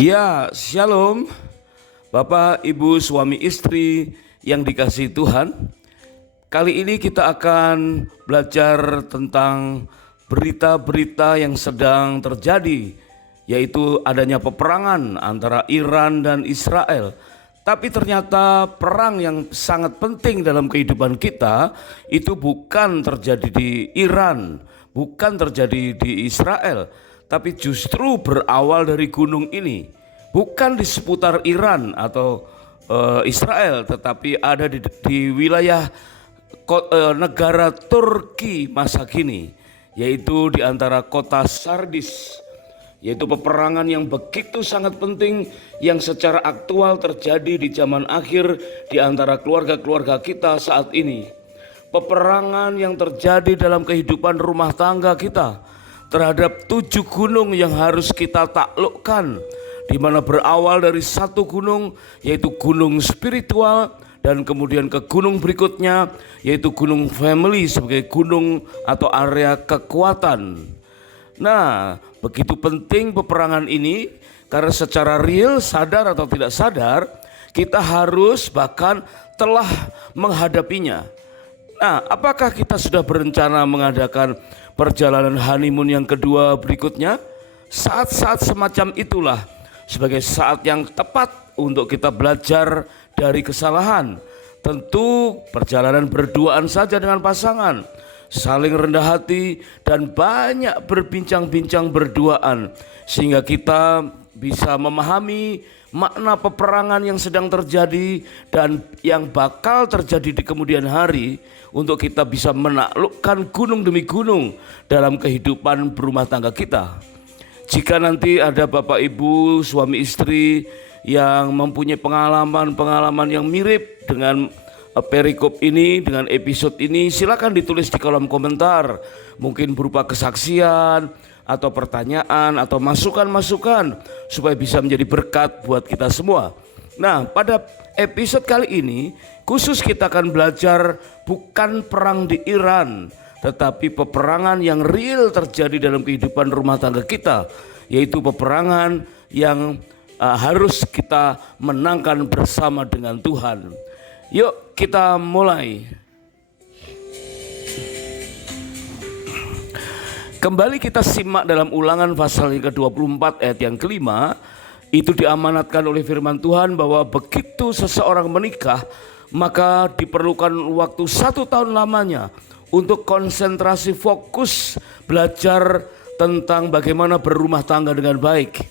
Ya, shalom Bapak, Ibu, suami istri yang dikasihi Tuhan. Kali ini kita akan belajar tentang berita-berita yang sedang terjadi, yaitu adanya peperangan antara Iran dan Israel. Tapi ternyata perang yang sangat penting dalam kehidupan kita itu bukan terjadi di Iran, bukan terjadi di Israel, tapi justru berawal dari gunung ini. Bukan di seputar Iran atau Israel, tetapi ada di wilayah negara Turki masa kini, yaitu di antara kota Sardis, yaitu peperangan yang begitu sangat penting yang secara aktual terjadi di zaman akhir di antara keluarga-keluarga kita saat ini. Peperangan yang terjadi dalam kehidupan rumah tangga kita terhadap 7 gunung yang harus kita taklukkan, di mana berawal dari satu gunung, yaitu gunung spiritual, dan kemudian ke gunung berikutnya yaitu gunung family sebagai gunung atau area kekuatan. Nah, begitu penting peperangan ini karena secara real, sadar atau tidak sadar, kita harus bahkan telah menghadapinya. Nah, apakah kita sudah berencana mengadakan perjalanan honeymoon yang kedua berikutnya? Saat-saat semacam itulah sebagai saat yang tepat untuk kita belajar dari kesalahan. Tentu perjalanan berduaan saja dengan pasangan, saling rendah hati dan banyak berbincang-bincang berduaan, sehingga kita bisa memahami makna peperangan yang sedang terjadi dan yang bakal terjadi di kemudian hari, untuk kita bisa menaklukkan gunung demi gunung dalam kehidupan berumah tangga kita. Jika nanti ada Bapak Ibu suami istri yang mempunyai pengalaman yang mirip dengan perikop ini, dengan episode ini, silakan ditulis di kolom komentar, mungkin berupa kesaksian atau pertanyaan atau masukan-masukan supaya bisa menjadi berkat buat kita semua. Nah, pada episode kali ini khusus kita akan belajar bukan perang di Iran, tetapi peperangan yang real terjadi dalam kehidupan rumah tangga kita, yaitu peperangan yang harus kita menangkan bersama dengan Tuhan. Yuk kita mulai. Kembali kita simak dalam Ulangan pasal yang ke-24 ayat yang kelima. Itu diamanatkan oleh firman Tuhan bahwa begitu seseorang menikah, maka diperlukan waktu 1 tahun lamanya untuk konsentrasi fokus belajar tentang bagaimana berumah tangga dengan baik,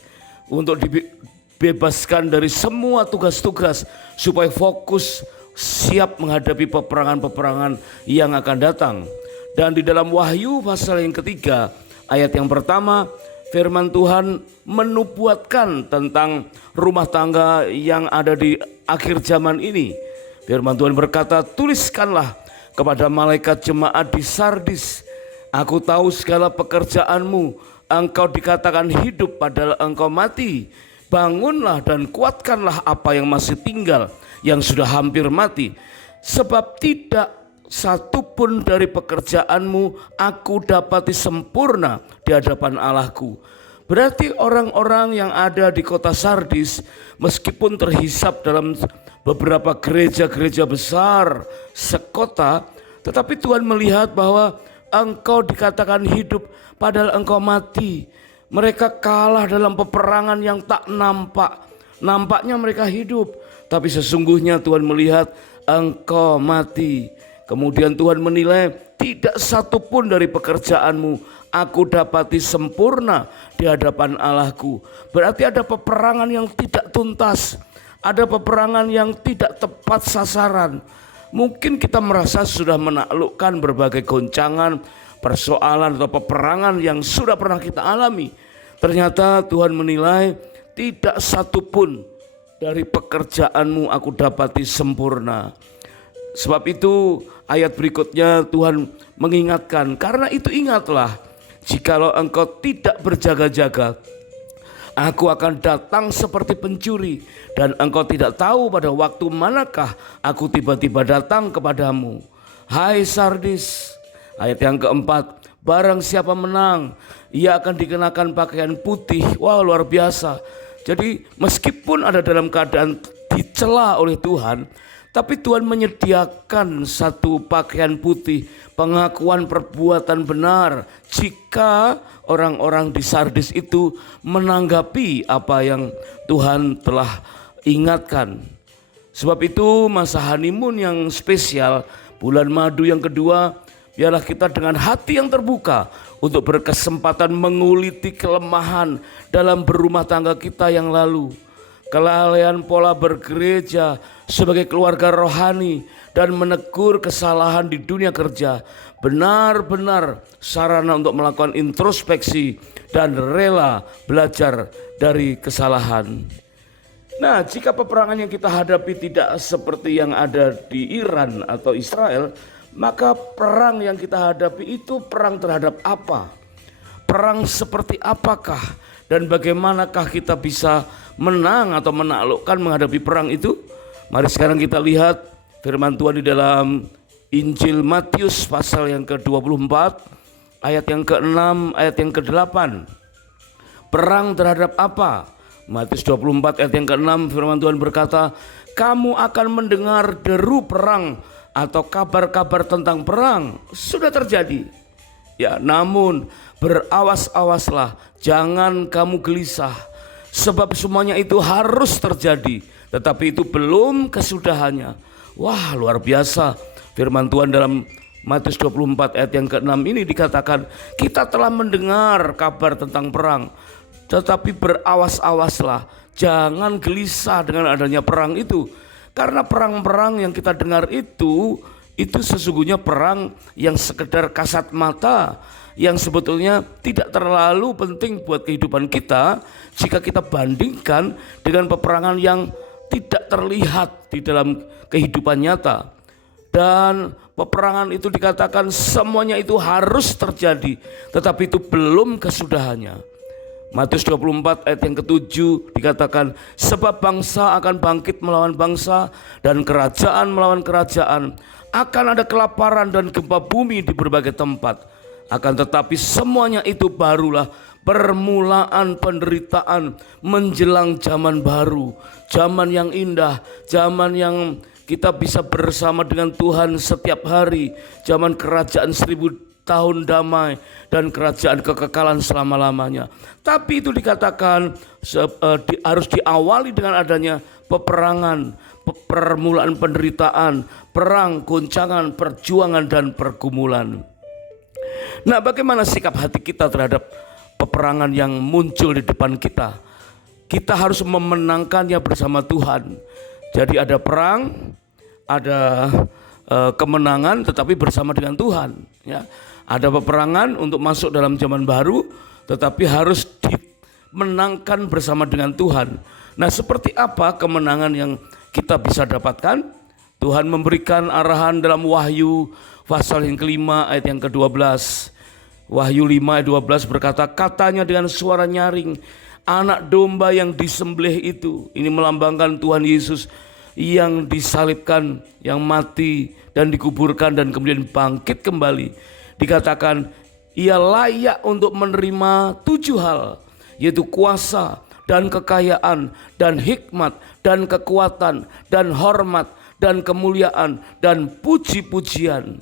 untuk dibebaskan dari semua tugas-tugas supaya fokus siap menghadapi peperangan-peperangan yang akan datang. Dan di dalam Wahyu pasal yang ketiga ayat yang pertama, firman Tuhan menubuatkan tentang rumah tangga yang ada di akhir zaman ini. Firman Tuhan berkata, "Tuliskanlah kepada malaikat jemaat di Sardis, aku tahu segala pekerjaanmu, engkau dikatakan hidup padahal engkau mati. Bangunlah dan kuatkanlah apa yang masih tinggal, yang sudah hampir mati. Sebab tidak satupun dari pekerjaanmu aku dapati sempurna di hadapan Allahku." Berarti orang-orang yang ada di kota Sardis, meskipun terhisap dalam beberapa gereja-gereja besar sekota, tetapi Tuhan melihat bahwa engkau dikatakan hidup padahal engkau mati. Mereka kalah dalam peperangan yang tak nampak. Nampaknya mereka hidup, tapi sesungguhnya Tuhan melihat engkau mati. Kemudian Tuhan menilai, tidak satupun dari pekerjaanmu aku dapati sempurna di hadapan Allahku. Berarti ada peperangan yang tidak tuntas, ada peperangan yang tidak tepat sasaran. Mungkin kita merasa sudah menaklukkan berbagai goncangan, persoalan atau peperangan yang sudah pernah kita alami. Ternyata Tuhan menilai tidak satupun dari pekerjaanmu aku dapati sempurna. Sebab itu ayat berikutnya Tuhan mengingatkan, karena itu ingatlah, jikalau engkau tidak berjaga-jaga, aku akan datang seperti pencuri, dan engkau tidak tahu pada waktu manakah aku tiba-tiba datang kepadamu. Hai Sardis, ayat yang keempat, barang siapa menang, ia akan dikenakan pakaian putih. Wow, luar biasa. Jadi meskipun ada dalam keadaan dicela oleh Tuhan, tapi Tuhan menyediakan satu pakaian putih, pengakuan perbuatan benar jika orang-orang di Sardis itu menanggapi apa yang Tuhan telah ingatkan. Sebab itu masa honeymoon yang spesial, bulan madu yang kedua, biarlah kita dengan hati yang terbuka untuk berkesempatan menguliti kelemahan dalam berumah tangga kita yang lalu. Kelalaian pola bergereja sebagai keluarga rohani dan menegur kesalahan di dunia kerja benar-benar sarana untuk melakukan introspeksi dan rela belajar dari kesalahan. Nah, jika peperangan yang kita hadapi tidak seperti yang ada di Iran atau Israel, maka perang yang kita hadapi itu perang terhadap apa? Perang seperti apakah? Dan bagaimanakah kita bisa menang atau menaklukkan menghadapi perang itu? Mari sekarang kita lihat firman Tuhan di dalam Injil Matius pasal yang ke-24, ayat yang ke-6, ayat yang ke-8. Perang terhadap apa? Matius 24 ayat yang ke-6 firman Tuhan berkata, kamu akan mendengar deru perang atau kabar-kabar tentang perang sudah terjadi. Ya, namun berawas-awaslah, jangan kamu gelisah, sebab semuanya itu harus terjadi, tetapi itu belum kesudahannya. Wah, luar biasa firman Tuhan dalam Matius 24 ayat yang ke-6 ini dikatakan, kita telah mendengar kabar tentang perang, tetapi berawas-awaslah, jangan gelisah dengan adanya perang itu. Karena perang-perang yang kita dengar itu sesungguhnya perang yang sekedar kasat mata, yang sebetulnya tidak terlalu penting buat kehidupan kita jika kita bandingkan dengan peperangan yang tidak terlihat di dalam kehidupan nyata. Dan peperangan itu dikatakan semuanya itu harus terjadi, tetapi itu belum kesudahannya. Matius 24 ayat yang ke-7 dikatakan, sebab bangsa akan bangkit melawan bangsa dan kerajaan melawan kerajaan. Akan ada kelaparan dan gempa bumi di berbagai tempat. Akan tetapi semuanya itu barulah permulaan penderitaan menjelang zaman baru. Zaman yang indah, zaman yang kita bisa bersama dengan Tuhan setiap hari. Zaman kerajaan 1000 tahun damai dan kerajaan kekekalan selama-lamanya. Tapi itu dikatakan harus diawali dengan adanya peperangan, permulaan penderitaan, perang, goncangan, perjuangan, dan pergumulan. Nah, bagaimana sikap hati kita terhadap peperangan yang muncul di depan kita? Kita harus memenangkannya bersama Tuhan. Jadi ada perang, ada kemenangan, tetapi bersama dengan Tuhan. Ya, ada peperangan untuk masuk dalam zaman baru, tetapi harus dimenangkan bersama dengan Tuhan. Nah, seperti apa kemenangan yang kita bisa dapatkan? Tuhan memberikan arahan dalam Wahyu pasal yang kelima ayat yang ke-12. Wahyu 5 ayat 12 berkata, katanya dengan suara nyaring, anak domba yang disembelih itu, ini melambangkan Tuhan Yesus yang disalibkan, yang mati dan dikuburkan dan kemudian bangkit kembali. Dikatakan ia layak untuk menerima 7 hal, yaitu kuasa dan kekayaan dan hikmat dan kekuatan dan hormat dan kemuliaan dan puji-pujian.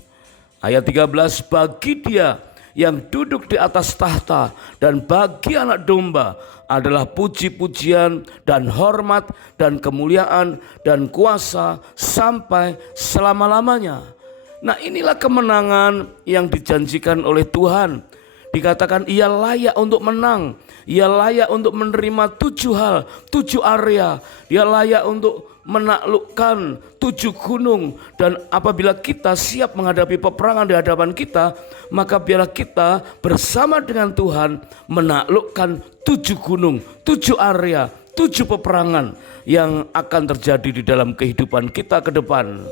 Ayat 13, bagi dia yang duduk di atas tahta dan bagi anak domba adalah puji-pujian dan hormat dan kemuliaan dan kuasa sampai selama-lamanya. Nah, inilah kemenangan yang dijanjikan oleh Tuhan. Dikatakan ia layak untuk menang, ia layak untuk menerima 7 hal, 7 area, dia layak untuk menaklukkan 7 gunung. Dan apabila kita siap menghadapi peperangan di hadapan kita, maka biarlah kita bersama dengan Tuhan menaklukkan 7 gunung, 7 area, 7 peperangan yang akan terjadi di dalam kehidupan kita ke depan.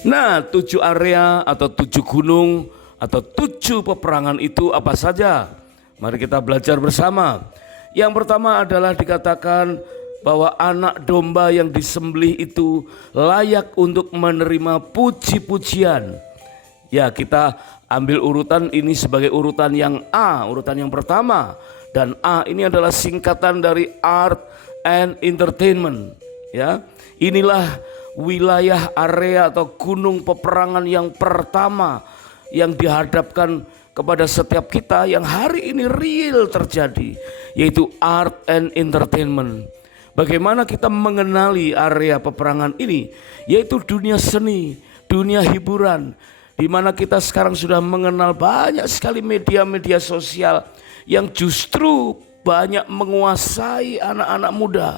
Nah, 7 area atau 7 gunung atau 7 peperangan itu apa saja? Mari kita belajar bersama. Yang pertama adalah dikatakan bahwa anak domba yang disembelih itu layak untuk menerima puji-pujian. Ya, kita ambil urutan ini sebagai urutan yang A, urutan yang pertama. Dan A ini adalah singkatan dari Art and Entertainment, ya. Inilah wilayah area atau gunung peperangan yang pertama yang dihadapkan kepada setiap kita yang hari ini real terjadi, yaitu Art and Entertainment. Bagaimana kita mengenali area peperangan ini, yaitu dunia seni, dunia hiburan, di mana kita sekarang sudah mengenal banyak sekali media-media sosial yang justru banyak menguasai anak-anak muda.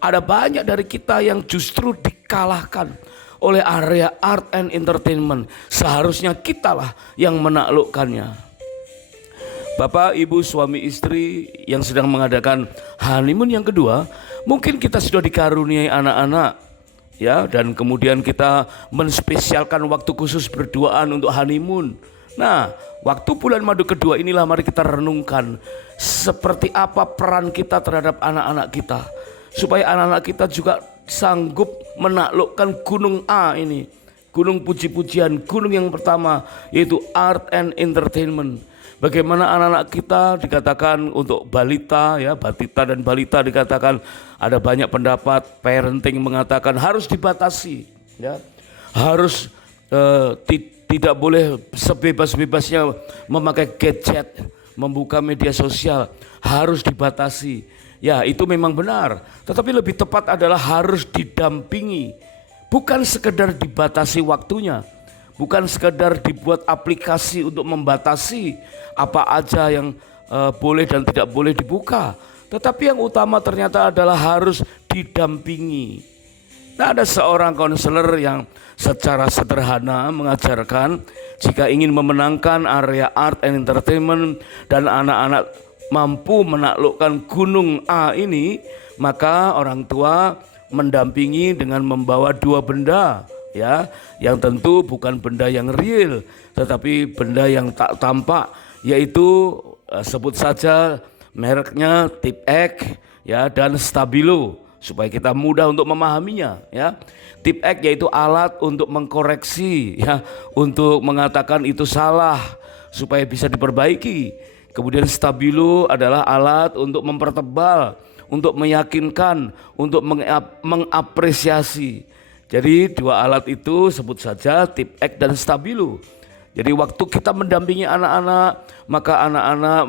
Ada banyak dari kita yang justru dikalahkan oleh area Art and Entertainment. Seharusnya kitalah yang menaklukkannya. Bapak, ibu, suami, istri yang sedang mengadakan honeymoon yang kedua, mungkin kita sudah dikaruniai anak-anak, ya, dan kemudian kita menspesialkan waktu khusus berduaan untuk honeymoon. Nah, waktu bulan madu kedua inilah mari kita renungkan seperti apa peran kita terhadap anak-anak kita, supaya anak-anak kita juga sanggup menaklukkan gunung A ini, gunung puji-pujian, gunung yang pertama yaitu Art and Entertainment. Bagaimana anak-anak kita dikatakan untuk balita, ya, batita dan balita dikatakan ada banyak pendapat parenting mengatakan harus dibatasi, ya, harus tidak boleh sebebas-bebasnya memakai gadget, membuka media sosial, harus dibatasi. Ya, itu memang benar, tetapi lebih tepat adalah harus didampingi, bukan sekedar dibatasi waktunya. Bukan sekedar dibuat aplikasi untuk membatasi apa aja yang boleh dan tidak boleh dibuka. Tetapi yang utama ternyata adalah harus didampingi. Nah, ada seorang konselor yang secara sederhana mengajarkan jika ingin memenangkan area Art and Entertainment dan anak-anak mampu menaklukkan gunung A ini, maka orang tua mendampingi dengan membawa dua benda, ya, yang tentu bukan benda yang real, tetapi benda yang tak tampak, yaitu sebut saja mereknya Tip-X, ya, dan Stabilo, supaya kita mudah untuk memahaminya, ya. Tip-X yaitu alat untuk mengkoreksi, ya, untuk mengatakan itu salah supaya bisa diperbaiki. Kemudian Stabilo adalah alat untuk mempertebal, untuk meyakinkan, untuk mengapresiasi. Jadi dua alat itu sebut saja Tip-X dan Stabilo. Jadi waktu kita mendampingi anak-anak, maka anak-anak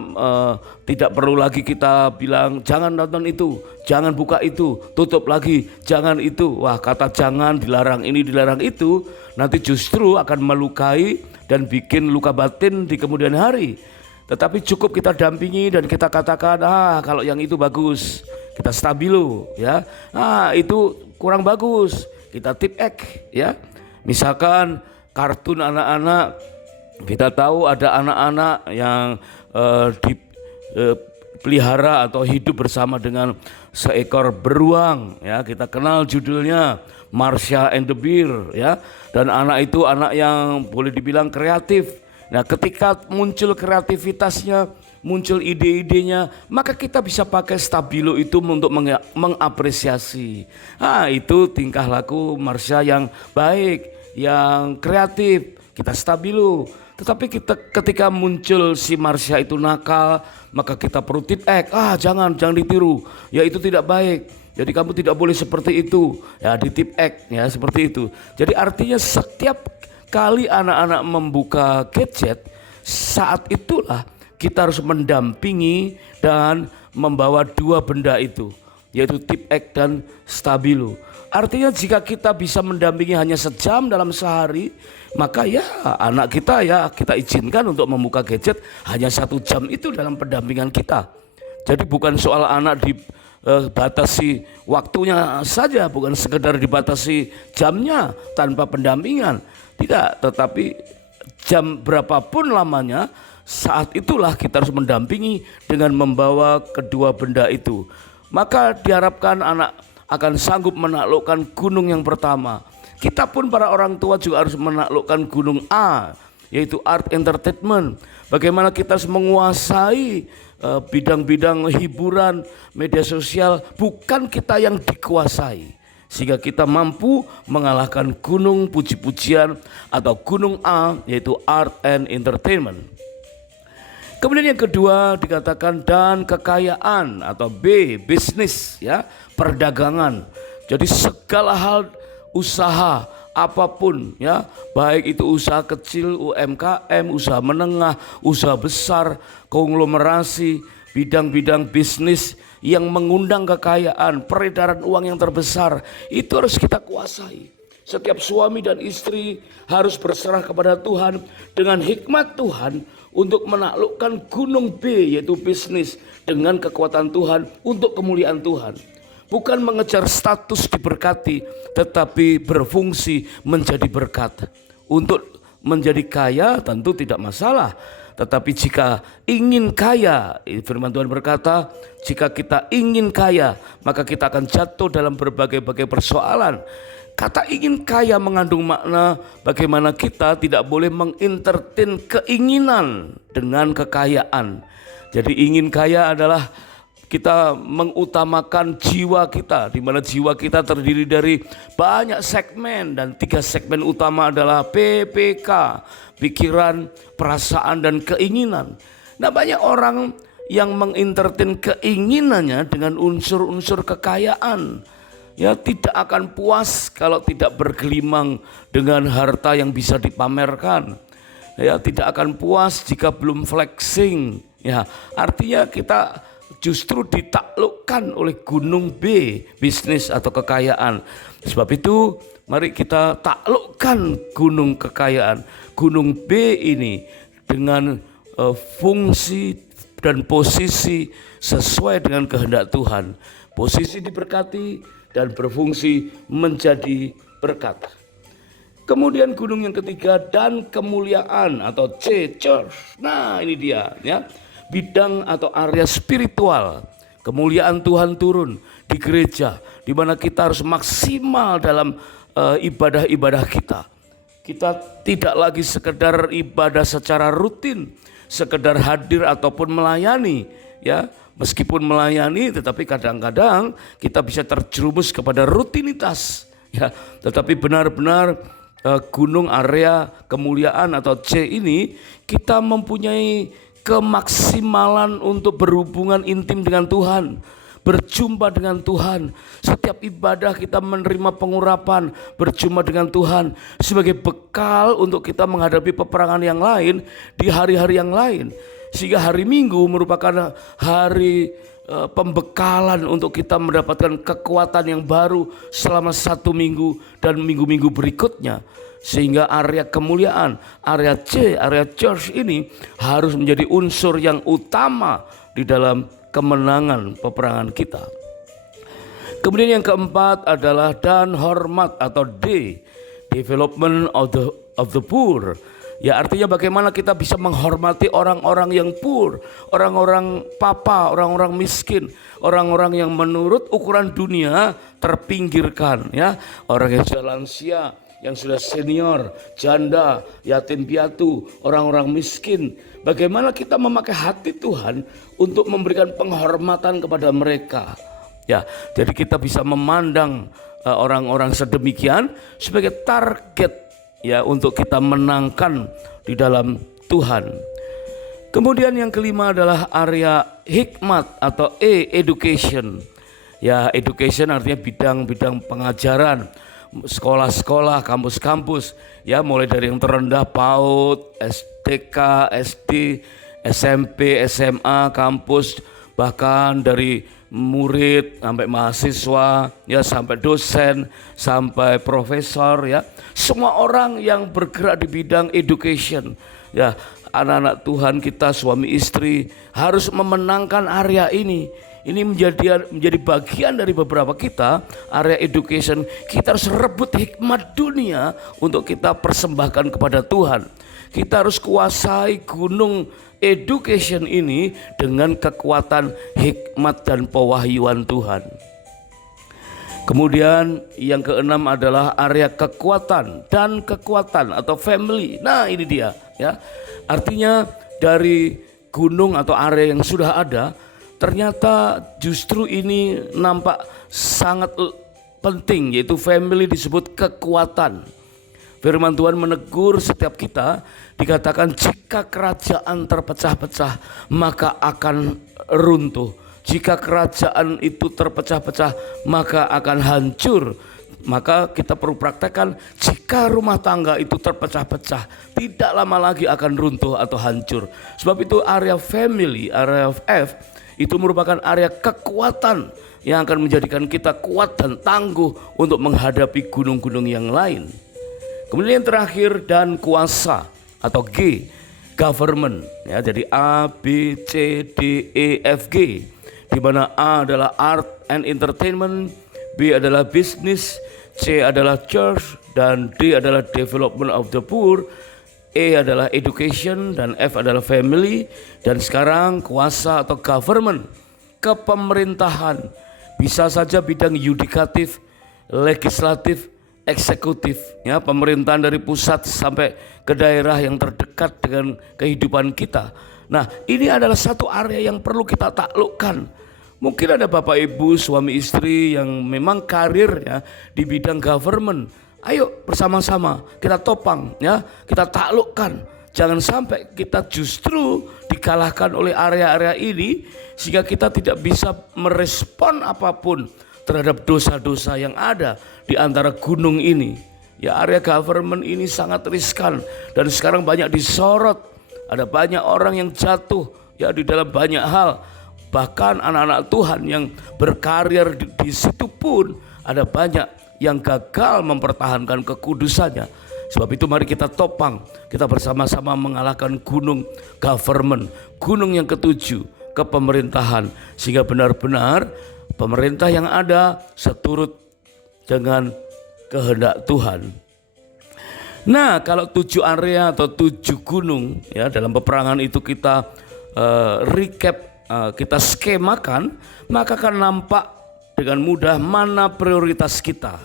tidak perlu lagi kita bilang jangan nonton itu, jangan buka itu, tutup lagi, jangan itu. Wah, kata jangan, dilarang ini, dilarang itu, nanti justru akan melukai dan bikin luka batin di kemudian hari. Tetapi cukup kita dampingi dan kita katakan, kalau yang itu bagus, kita Stabilo, ya. Itu kurang bagus, kita Tip-X, ya. Misalkan kartun anak-anak, kita tahu ada anak-anak yang dipelihara atau hidup bersama dengan seekor beruang, ya. Kita kenal judulnya Marsha and the Bear, ya. Dan anak itu anak yang boleh dibilang kreatif. Nah, ketika muncul kreativitasnya, muncul ide-idenya, maka kita bisa pakai Stabilo itu untuk mengapresiasi. Itu tingkah laku Marsha yang baik, yang kreatif, kita Stabilo. Tetapi ketika muncul si Marsha itu nakal, maka kita perlu Tip-X. Jangan ditiru, ya itu tidak baik. Jadi kamu tidak boleh seperti itu, ya di Tip-X, ya seperti itu. Jadi artinya setiap kali anak-anak membuka gadget, saat itulah kita harus mendampingi dan membawa dua benda itu, yaitu Tip-X dan Stabilo. Artinya jika kita bisa mendampingi hanya sejam dalam sehari, maka ya anak kita, ya kita izinkan untuk membuka gadget hanya 1 jam itu dalam pendampingan kita. Jadi bukan soal anak dibatasi waktunya saja, bukan sekedar dibatasi jamnya tanpa pendampingan. Tidak, tetapi jam berapapun lamanya, saat itulah kita harus mendampingi dengan membawa kedua benda itu. Maka diharapkan anak akan sanggup menaklukkan gunung yang pertama. Kita pun para orang tua juga harus menaklukkan gunung A, yaitu Art Entertainment. Bagaimana kita harus menguasai bidang-bidang hiburan, media sosial, bukan kita yang dikuasai, sehingga kita mampu mengalahkan gunung puji-pujian atau gunung A, yaitu Art and Entertainment. Kemudian yang kedua dikatakan dan kekayaan atau B, bisnis ya, perdagangan. Jadi segala hal usaha apapun ya, baik itu usaha kecil, UMKM, usaha menengah, usaha besar, konglomerasi, bidang-bidang bisnis yang mengundang kekayaan, peredaran uang yang terbesar, itu harus kita kuasai. Setiap suami dan istri harus berserah kepada Tuhan dengan hikmat Tuhan untuk menaklukkan gunung B, yaitu bisnis, dengan kekuatan Tuhan untuk kemuliaan Tuhan. Bukan mengejar status diberkati, tetapi berfungsi menjadi berkat. Untuk menjadi kaya tentu tidak masalah, tetapi jika ingin kaya, firman Tuhan berkata, jika kita ingin kaya, maka kita akan jatuh dalam berbagai-bagai persoalan. Kata ingin kaya mengandung makna bagaimana kita tidak boleh mengentertain keinginan dengan kekayaan. Jadi ingin kaya adalah kita mengutamakan jiwa kita, di mana jiwa kita terdiri dari banyak segmen, dan 3 segmen utama adalah PPK, pikiran, perasaan, dan keinginan. Nah, banyak orang yang mengentertain keinginannya dengan unsur-unsur kekayaan. Ya, tidak akan puas kalau tidak bergelimang dengan harta yang bisa dipamerkan. Ya, tidak akan puas jika belum flexing. Ya, artinya kita justru ditaklukkan oleh gunung B, bisnis atau kekayaan. Sebab itu mari kita taklukkan gunung kekayaan, gunung B ini dengan fungsi dan posisi sesuai dengan kehendak Tuhan. Posisi diberkati dan berfungsi menjadi berkat. Kemudian gunung yang ketiga dan kemuliaan atau C, church. Nah, ini dia ya. Bidang atau area spiritual. Kemuliaan Tuhan turun di gereja, di mana kita harus maksimal dalam ibadah-ibadah kita. Kita tidak lagi sekedar ibadah secara rutin, sekedar hadir ataupun melayani ya. Meskipun melayani, tetapi kadang-kadang kita bisa terjerumus kepada rutinitas ya. Tetapi benar-benar gunung area kemuliaan atau C ini kita mempunyai kemaksimalan untuk berhubungan intim dengan Tuhan, berjumpa dengan Tuhan. Setiap ibadah kita menerima pengurapan, berjumpa dengan Tuhan sebagai bekal untuk kita menghadapi peperangan yang lain di hari-hari yang lain. Sehingga hari Minggu merupakan hari pembekalan untuk kita mendapatkan kekuatan yang baru selama 1 minggu dan minggu-minggu berikutnya. Sehingga area kemuliaan, area C, area church ini harus menjadi unsur yang utama di dalam kemenangan peperangan kita. Kemudian yang keempat adalah dan hormat atau D, development of the poor. Ya, artinya bagaimana kita bisa menghormati orang-orang yang poor, orang-orang papa, orang-orang miskin, orang-orang yang menurut ukuran dunia terpinggirkan ya, orang yang sudah lansia, yang sudah senior, janda, yatim piatu, orang-orang miskin. Bagaimana kita memakai hati Tuhan untuk memberikan penghormatan kepada mereka. Ya, jadi kita bisa memandang orang-orang sedemikian sebagai target ya untuk kita menangkan di dalam Tuhan. Kemudian yang kelima adalah area hikmat atau E, education. Ya, education artinya bidang-bidang pengajaran, sekolah-sekolah, kampus-kampus ya, mulai dari yang terendah PAUD, STK, SD, SMP, SMA, kampus, bahkan dari murid sampai mahasiswa ya, sampai dosen, sampai profesor ya. Semua orang yang bergerak di bidang education ya, anak-anak Tuhan kita, suami istri harus memenangkan area ini. Ini menjadi bagian dari beberapa kita, area education. Kita harus rebut hikmat dunia untuk kita persembahkan kepada Tuhan. Kita harus kuasai gunung education ini dengan kekuatan hikmat dan pewahyuan Tuhan. Kemudian yang keenam adalah area kekuatan dan kekuatan atau family. Nah, ini dia ya. Artinya dari gunung atau area yang sudah ada, ternyata justru ini nampak sangat penting, yaitu family disebut kekuatan. Firman Tuhan menegur setiap kita, dikatakan jika kerajaan terpecah-pecah maka akan runtuh. Jika kerajaan itu terpecah-pecah maka akan hancur. Maka kita perlu praktekkan, jika rumah tangga itu terpecah-pecah, tidak lama lagi akan runtuh atau hancur. Sebab itu area family, area of F, itu merupakan area kekuatan yang akan menjadikan kita kuat dan tangguh untuk menghadapi gunung-gunung yang lain. Kemudian yang terakhir, dan kuasa atau G, government. Ya, jadi A, B, C, D, E, F, G. Di mana A adalah art and entertainment, B adalah business, C adalah church, dan D adalah development of the poor, E adalah education, dan F adalah family. Dan sekarang kuasa atau government, kepemerintahan, bisa saja bidang yudikatif, legislatif, eksekutif, ya, pemerintahan dari pusat sampai ke daerah yang terdekat dengan kehidupan kita. Nah, ini adalah satu area yang perlu kita taklukkan. Mungkin ada bapak ibu suami istri yang memang karirnya di bidang government. Ayo bersama-sama kita topang, ya, kita taklukkan. Jangan sampai kita justru dikalahkan oleh area-area ini sehingga kita tidak bisa merespon apapun terhadap dosa-dosa yang ada di antara gunung ini. Ya, area government ini sangat riskan dan sekarang banyak disorot. Ada banyak orang yang jatuh, ya, di dalam banyak hal. Bahkan anak-anak Tuhan yang berkarir di situ pun ada banyak yang gagal mempertahankan kekudusannya. Sebab itu mari kita topang, kita bersama-sama mengalahkan gunung government, gunung yang ketujuh, kepemerintahan, sehingga benar-benar pemerintah yang ada seturut dengan kehendak Tuhan. Nah, kalau 7 area atau 7 gunung, ya, dalam peperangan itu kita recap, kita skemakan, maka akan nampak dengan mudah mana prioritas kita.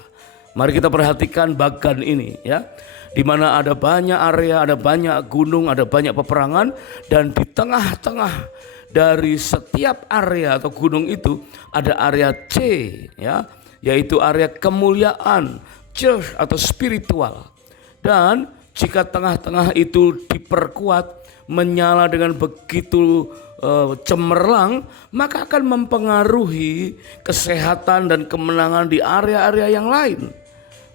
Mari kita perhatikan bagan ini, ya, di mana ada banyak area, ada banyak gunung, ada banyak peperangan, dan di tengah-tengah dari setiap area atau gunung itu ada area C, ya, yaitu area kemuliaan, church atau spiritual. Dan jika tengah-tengah itu diperkuat, menyala dengan begitu cemerlang, maka akan mempengaruhi kesehatan dan kemenangan di area-area yang lain.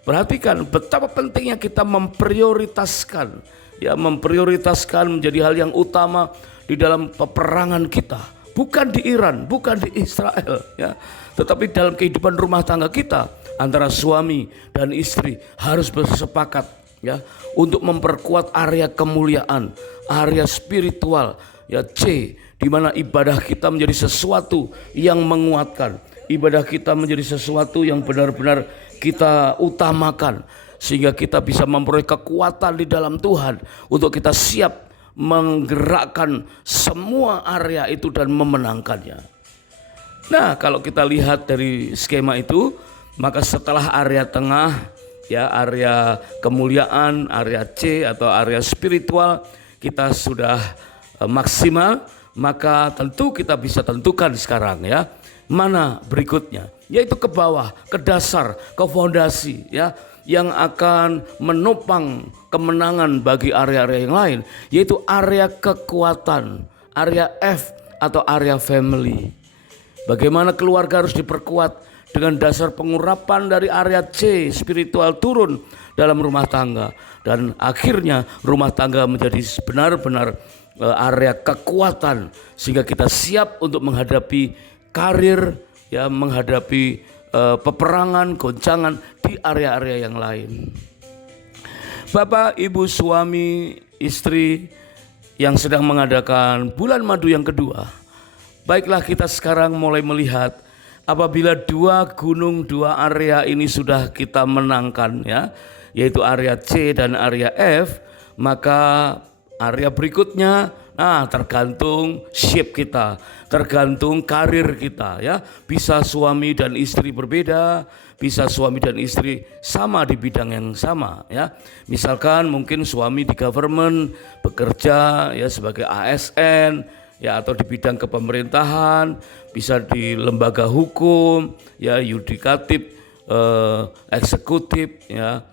Perhatikan betapa pentingnya kita memprioritaskan, ya, memprioritaskan menjadi hal yang utama di dalam peperangan kita. Bukan di Iran, bukan di Israel, ya, tetapi dalam kehidupan rumah tangga kita antara suami dan istri harus bersepakat, ya, untuk memperkuat area kemuliaan, area spiritual, ya, C, di mana ibadah kita menjadi sesuatu yang menguatkan, ibadah kita menjadi sesuatu yang benar-benar kita utamakan, sehingga kita bisa memperoleh kekuatan di dalam Tuhan untuk kita siap menggerakkan semua area itu dan memenangkannya. Nah, kalau kita lihat dari skema itu, maka setelah area tengah, ya, area kemuliaan, area C atau area spiritual kita sudah maksimal, maka tentu kita bisa tentukan sekarang, ya, mana berikutnya, yaitu ke bawah, ke dasar, ke fondasi, ya, yang akan menopang kemenangan bagi area-area yang lain, yaitu area kekuatan, area F atau area family. Bagaimana keluarga harus diperkuat dengan dasar pengurapan dari area C spiritual turun dalam rumah tangga, dan akhirnya rumah tangga menjadi benar-benar area kekuatan sehingga kita siap untuk menghadapi karir, ya, menghadapi peperangan, goncangan di area-area yang lain. Bapak, ibu, suami, istri yang sedang mengadakan bulan madu yang kedua, baiklah kita sekarang mulai melihat apabila 2 gunung, 2 area ini sudah kita menangkan, ya, yaitu area C dan area F, maka area berikutnya, nah, tergantung shape kita, tergantung karir kita, ya. Bisa suami dan istri berbeda, bisa suami dan istri sama di bidang yang sama, ya. Misalkan mungkin suami di government bekerja, ya, sebagai ASN, ya, atau di bidang kepemerintahan, bisa di lembaga hukum, ya, yudikatif, eksekutif, ya,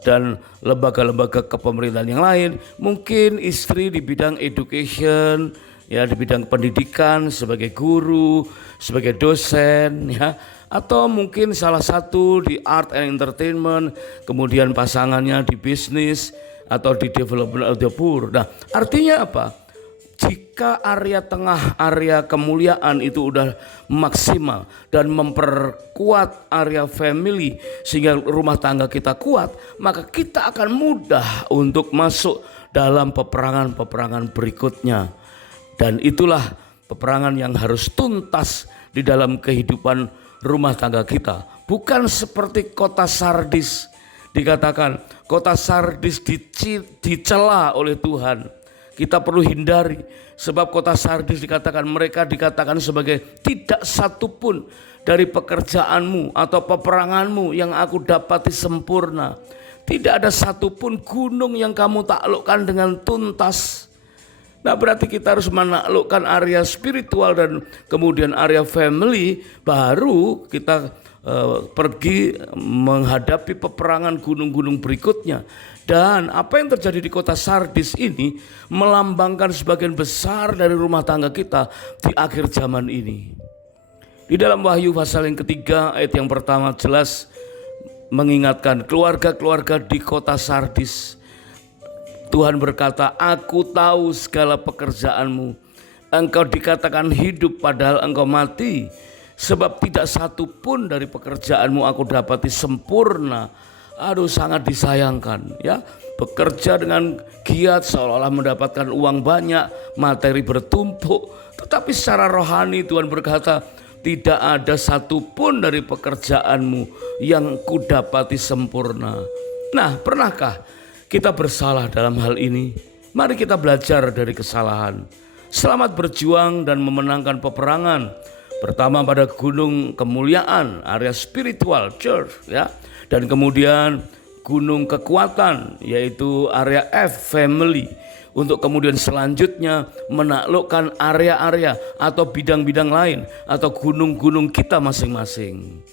dan lembaga-lembaga kepemerintahan yang lain. Mungkin istri di bidang education, ya, di bidang pendidikan sebagai guru, sebagai dosen, ya, atau mungkin salah satu di art and entertainment, kemudian pasangannya di bisnis atau di development of the poor. Nah, artinya apa? Jika area tengah, area kemuliaan itu udah maksimal dan memperkuat area family sehingga rumah tangga kita kuat, maka kita akan mudah untuk masuk dalam peperangan-peperangan berikutnya. Dan itulah peperangan yang harus tuntas di dalam kehidupan rumah tangga kita. Bukan seperti kota Sardis, dikatakan kota Sardis dicela oleh Tuhan. Kita perlu hindari, sebab kota Sardis mereka dikatakan sebagai tidak satu pun dari pekerjaanmu atau peperanganmu yang aku dapati sempurna. Tidak ada satupun gunung yang kamu taklukkan dengan tuntas. Nah, berarti kita harus menaklukkan area spiritual dan kemudian area family, baru kita pergi menghadapi peperangan gunung-gunung berikutnya. Dan apa yang terjadi di kota Sardis ini melambangkan sebagian besar dari rumah tangga kita di akhir zaman ini. Di dalam Wahyu pasal yang ketiga ayat yang pertama jelas mengingatkan keluarga-keluarga di kota Sardis. Tuhan berkata, aku tahu segala pekerjaanmu. Engkau dikatakan hidup padahal engkau mati. Sebab tidak satu pun dari pekerjaanmu aku dapati sempurna. Aduh, sangat disayangkan, ya. Bekerja dengan giat seolah-olah mendapatkan uang banyak, materi bertumpuk. Tetapi secara rohani Tuhan berkata, tidak ada satupun dari pekerjaanmu yang kudapati sempurna. Nah, pernahkah kita bersalah dalam hal ini? Mari kita belajar dari kesalahan. Selamat berjuang dan memenangkan peperangan. Pertama pada gunung kemuliaan, area spiritual, church, ya. Dan kemudian gunung kekuatan, yaitu area F, family. Untuk kemudian selanjutnya menaklukkan area-area atau bidang-bidang lain atau gunung-gunung kita masing-masing.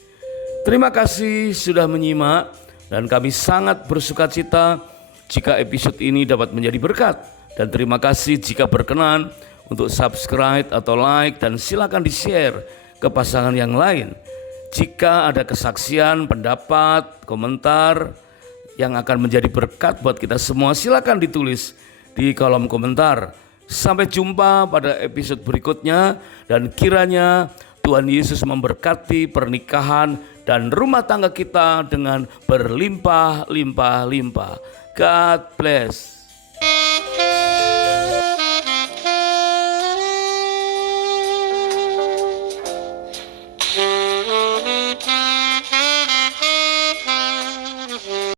Terima kasih sudah menyimak dan kami sangat bersukacita jika episode ini dapat menjadi berkat. Dan terima kasih jika berkenan untuk subscribe atau like dan silakan di-share ke pasangan yang lain. Jika ada kesaksian, pendapat, komentar yang akan menjadi berkat buat kita semua, silakan ditulis di kolom komentar. Sampai jumpa pada episode berikutnya dan kiranya Tuhan Yesus memberkati pernikahan dan rumah tangga kita dengan berlimpah-limpah-limpah. God bless.